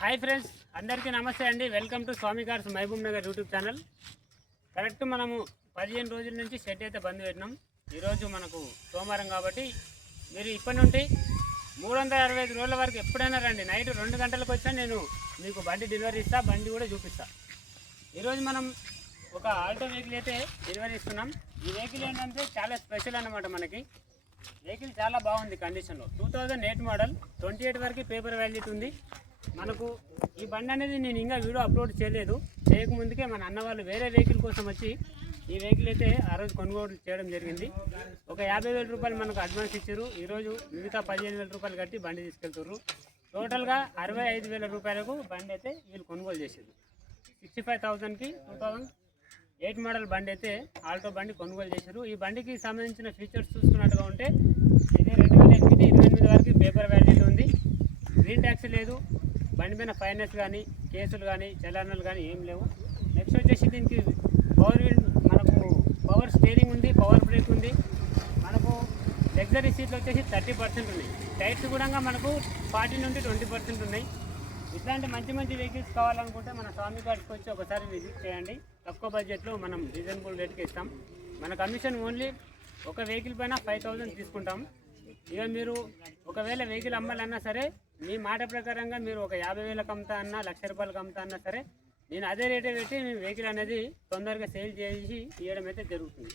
Hi friends, అందరికీ నమస్తే అండి. Welcome to Swami cars Mahbubnagar YouTube channel. Correct మనము 15 రోజుల నుంచి షెడ్ అయితే బంద్ పెట్టినాం. ఈరోజు మనకు సోమవారం కాబట్టి మీరు ఇప్పటి నుండి 365 రోజుల వరకు ఎప్పుడైనా రండి. నైట్ 2 గంటలకు వచ్చినా నేను మీకు బండి డెలివరీ ఇస్తా, బండి కూడా చూపిస్తా. ఈరోజు మనం ఒక ఆల్టో వెహికల్ అయితే డెలివరీ ఇస్తున్నాం. ఈ వెహికల్ ఏంటంటే చాలా స్పెషల్ అన్నమాట. మనకి వెహికల్ చాలా బాగుంది కండిషన్లో. 2008 మోడల్, 28 వరకు పేపర్ వ్యాలిడిటీ ఉంది. మనకు ఈ బండి అనేది నేను ఇంకా వీడియో అప్లోడ్ చేయకముందుకే మన అన్న వాళ్ళు వేరే వెహికల్ కోసం వచ్చి ఈ వెహికల్ అయితే ఆ రోజు కొనుగోలు చేయడం జరిగింది. ఒక 50,000 రూపాయలు మనకు అడ్వాన్స్ ఇచ్చారు. ఈరోజు మిగతా 15,000 రూపాయలు కట్టి బండి తీసుకెళ్తారు. టోటల్గా 65,000 రూపాయలకు బండి అయితే వీళ్ళు కొనుగోలు చేశారు. 65,000కి 2008 మోడల్ బండి అయితే ఆల్టో బండి కొనుగోలు చేశారు. ఈ బండికి సంబంధించిన ఫీచర్స్ చూసుకున్నట్టుగా ఉంటే ఇది 2008-28 వరకు పేపర్ వ్యాలిడిటీ ఉంది. గ్రీన్ ట్యాక్స్ లేదు. బండి పైన ఫైనాన్స్ కానీ, కేసులు కానీ, చలానాలు కానీ ఏం లేవు. నెక్స్ట్ వచ్చేసి దీనికి మనకు పవర్ స్టీరింగ్ ఉంది, పవర్ బ్రేక్ ఉంది. మనకు లగ్జరీ సీట్లు వచ్చేసి 30% ఉన్నాయి. టైర్స్ కూడా మనకు 40 నుండి 20% ఉన్నాయి. ఇట్లాంటి మంచి మంచి వెహికల్స్ కావాలనుకుంటే మన స్వామి కార్డ్స్కి వచ్చి ఒకసారి విజిట్ చేయండి. తక్కువ బడ్జెట్లో మనం రీజనబుల్ రేట్కి ఇస్తాం. మన కమిషన్ ఓన్లీ ఒక వెహికల్ పైన 5,000 తీసుకుంటాం. ఇక మీరు ఒకవేళ వెహికల్ అమ్మాలన్నా సరే మీ మాట ప్రకారంగా మీరు ఒక 50,000కి అమ్ముతా అన్నా, 1,00,000 రూపాయలకి అమ్ముతా అన్నా సరే నేను అదే రేటే పెట్టి మీ వెహికల్ అనేది తొందరగా సేల్ చేసి ఇవ్వడం అయితే జరుగుతుంది.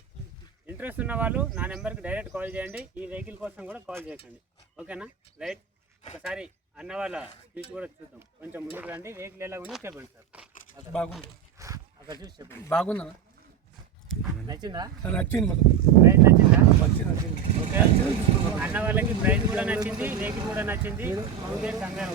ఇంట్రెస్ట్ ఉన్న వాళ్ళు నా నెంబర్కి డైరెక్ట్ కాల్ చేయండి. ఈ వెహికల్ కోసం కూడా కాల్ చేయకండి. ఓకేనా? రైట్. ఒకసారి అన్న వాళ్ళ స్పీచ్ కూడా చూద్దాం. కొంచెం ముందుకు రండి. వెహికల్ ఎలా ఉందో చెప్పండి సార్. బాగుంది. అక్కడ చూసి చెప్పండి. బాగుందా? నచ్చిందా? నచ్చింది. ప్రైస్ నచ్చిందా? నచ్చింది. ఓకే. అన్న వాళ్ళకి ప్రైస్ కూడా నచ్చింది, వెహికల్ కూడా నచ్చింది. ఓకే, కంగారు.